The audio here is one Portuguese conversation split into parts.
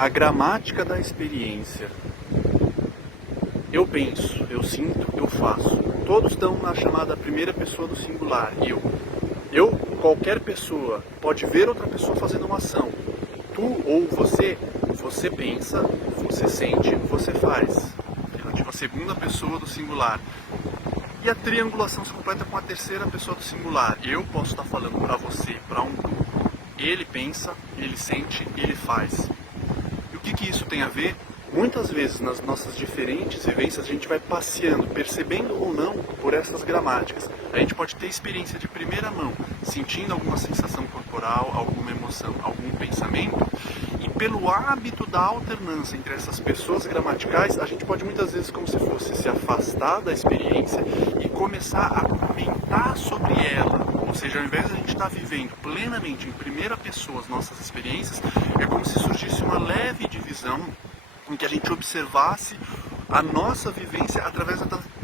A gramática da experiência. Eu penso, eu sinto, eu faço. Todos estão na chamada primeira pessoa do singular, eu. Qualquer pessoa, pode ver outra pessoa fazendo uma ação. Tu ou você pensa, você sente, você faz. Relativa à segunda pessoa do singular. E a triangulação se completa com a terceira pessoa do singular. Eu posso estar falando para você, para um tu. Ele pensa, ele sente, ele faz. E o que isso tem a ver? Muitas vezes nas nossas diferentes vivências a gente vai passeando, percebendo ou não, por essas gramáticas. A gente pode ter experiência de primeira mão, sentindo alguma sensação corporal, alguma emoção, algum pensamento, e pelo hábito da alternância entre essas pessoas gramaticais, a gente pode muitas vezes, como se fosse, se afastar da experiência e começar a comentar sobre ela. Ou seja, ao invés de a gente estar vivendo plenamente em primeira pessoa as nossas experiências, é como se surgisse uma leve divisão em que a gente observasse a nossa vivência através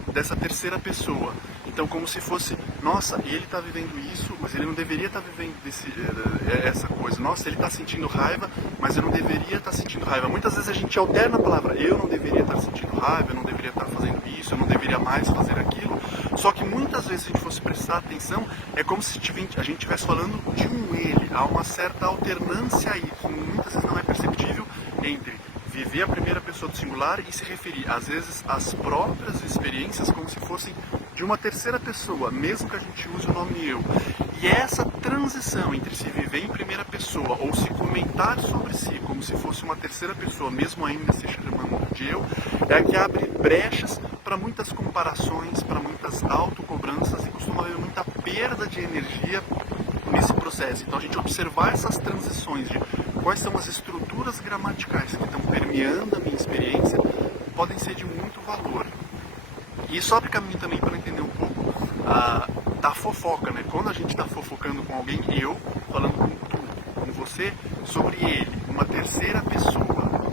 dessa terceira pessoa. Então, como se fosse, nossa, ele está vivendo isso, mas ele não deveria estar vivendo essa coisa. Nossa, ele está sentindo raiva, mas eu não deveria estar sentindo raiva. Muitas vezes a gente alterna a palavra, eu não deveria estar sentindo raiva, eu não deveria estar fazendo isso, eu não deveria mais fazer aquilo. Só que muitas vezes, se a gente fosse prestar atenção, é como se a gente estivesse falando de um ele. Há uma certa alternância aí, que muitas vezes não é perceptível entre viver a primeira pessoa do singular e se referir, às vezes, às próprias experiências como se fossem de uma terceira pessoa, mesmo que a gente use o nome eu. E essa transição entre se viver em primeira pessoa ou se comentar sobre si como se fosse uma terceira pessoa, mesmo ainda se chamando de eu, é a que abre brechas para muitas comparações, para muitas autocobranças e costuma haver muita perda de energia nesse processo. Então a gente observar essas transições de quais são as estruturas gramaticais que estão permeando a minha experiência podem ser de muito valor. E isso abre caminho também para entender um pouco da fofoca, né? Quando a gente está fofocando com alguém, eu falando com tu, com você, sobre ele, uma terceira pessoa.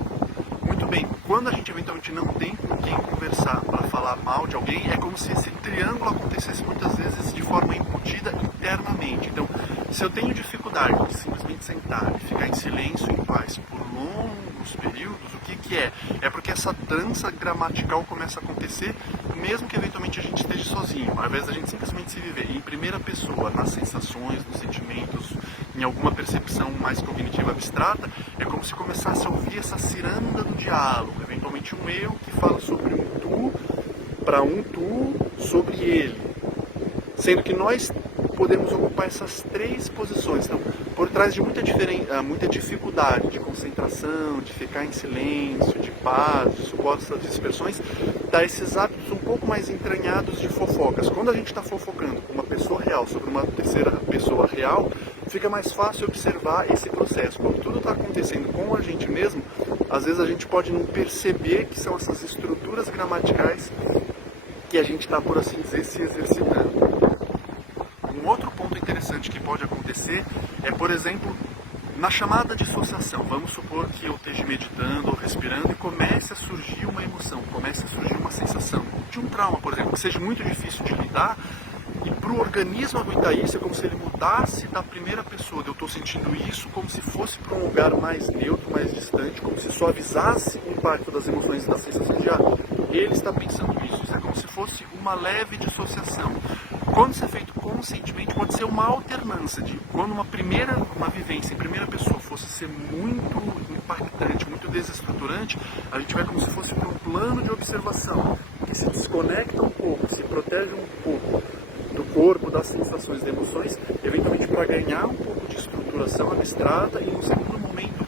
Muito bem, quando a gente eventualmente não tem com quem conversar para falar mal de alguém, é como se esse triângulo acontecesse muitas vezes de forma embutida internamente. Então, se eu tenho dificuldade de simplesmente sentar e ficar em silêncio, em paz, por longos períodos, o que é? É porque essa dança gramatical começa a acontecer, mesmo que eventualmente a gente esteja sozinho, ao invés da gente simplesmente se viver em primeira pessoa, nas sensações, nos sentimentos, em alguma percepção mais cognitiva abstrata, é como se começasse a ouvir essa ciranda do diálogo, eventualmente um eu que fala sobre um tu, para um tu, sobre ele. Sendo que nós podemos ocupar essas três posições. Então, por trás de muita dificuldade de concentração, de ficar em silêncio, de paz, de supostas dispersões, está esses hábitos um pouco mais entranhados de fofocas. Quando a gente está fofocando com uma pessoa real sobre uma terceira pessoa real, fica mais fácil observar esse processo. Quando tudo está acontecendo com a gente mesmo, às vezes a gente pode não perceber que são essas estruturas gramaticais que a gente está, por assim dizer, se exercitando. Um outro ponto interessante que pode acontecer é, por exemplo, na chamada dissociação. Vamos supor que eu esteja meditando ou respirando e comece a surgir uma emoção, comece a surgir uma sensação de um trauma, por exemplo, que seja muito difícil de lidar, e para o organismo aguentar isso é como se ele mudasse da primeira pessoa, eu estou sentindo isso como se fosse para um lugar mais neutro, mais distante, como se suavizasse o impacto das emoções e das sensações de ele está pensando isso. Isso é como se fosse uma leve dissociação. Quando isso é feito conscientemente, pode ser uma alternância de quando uma vivência em primeira pessoa fosse ser muito impactante, muito desestruturante, a gente vai como se fosse para um plano de observação que se desconecta um pouco, se protege um pouco do corpo, das sensações, das emoções, eventualmente para ganhar um pouco de estruturação abstrata e, no segundo momento,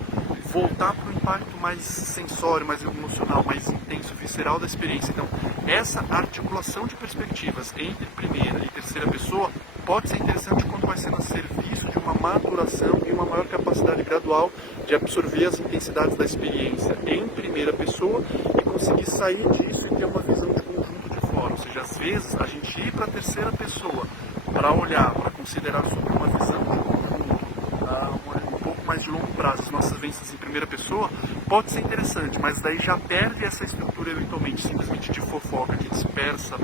voltar para o impacto mais sensório, mais emocional, mais intenso, visceral da experiência. Então, essa articulação de perspectivas entre primeira e terceira pessoa pode ser interessante quando vai sendo a serviço de uma maturação e uma maior capacidade gradual de absorver as intensidades da experiência em primeira pessoa e conseguir sair disso e ter uma visão de conjunto de fora. Ou seja, às vezes a gente ir para a terceira pessoa para olhar, para considerar sobre uma visão de conjunto, um pouco mais de longo prazo, as nossas vivências em primeira pessoa, pode ser interessante, mas daí já perde essa estrutura eventualmente simplesmente de fofoca, que dispersa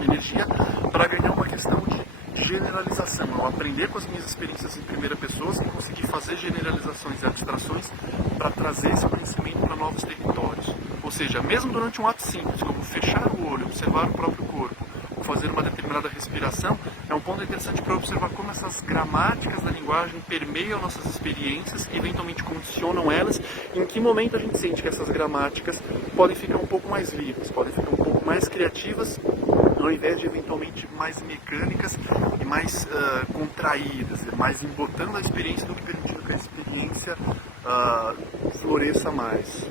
energia, para ganhar uma questão de generalização, eu aprender com as minhas experiências em primeira pessoa e conseguir fazer generalizações e abstrações para trazer esse conhecimento para novos territórios. Ou seja, mesmo durante um ato simples, como fechar o olho, observar o próprio corpo, ou fazer uma determinada respiração, é um ponto interessante para observar como essas gramáticas da linguagem permeiam nossas experiências e eventualmente condicionam elas, e em que momento a gente sente que essas gramáticas podem ficar um pouco mais livres, podem ficar um pouco mais criativas, ao invés de eventualmente mais mecânicas e mais contraídas, mais embotando a experiência do que permitindo que a experiência floresça mais.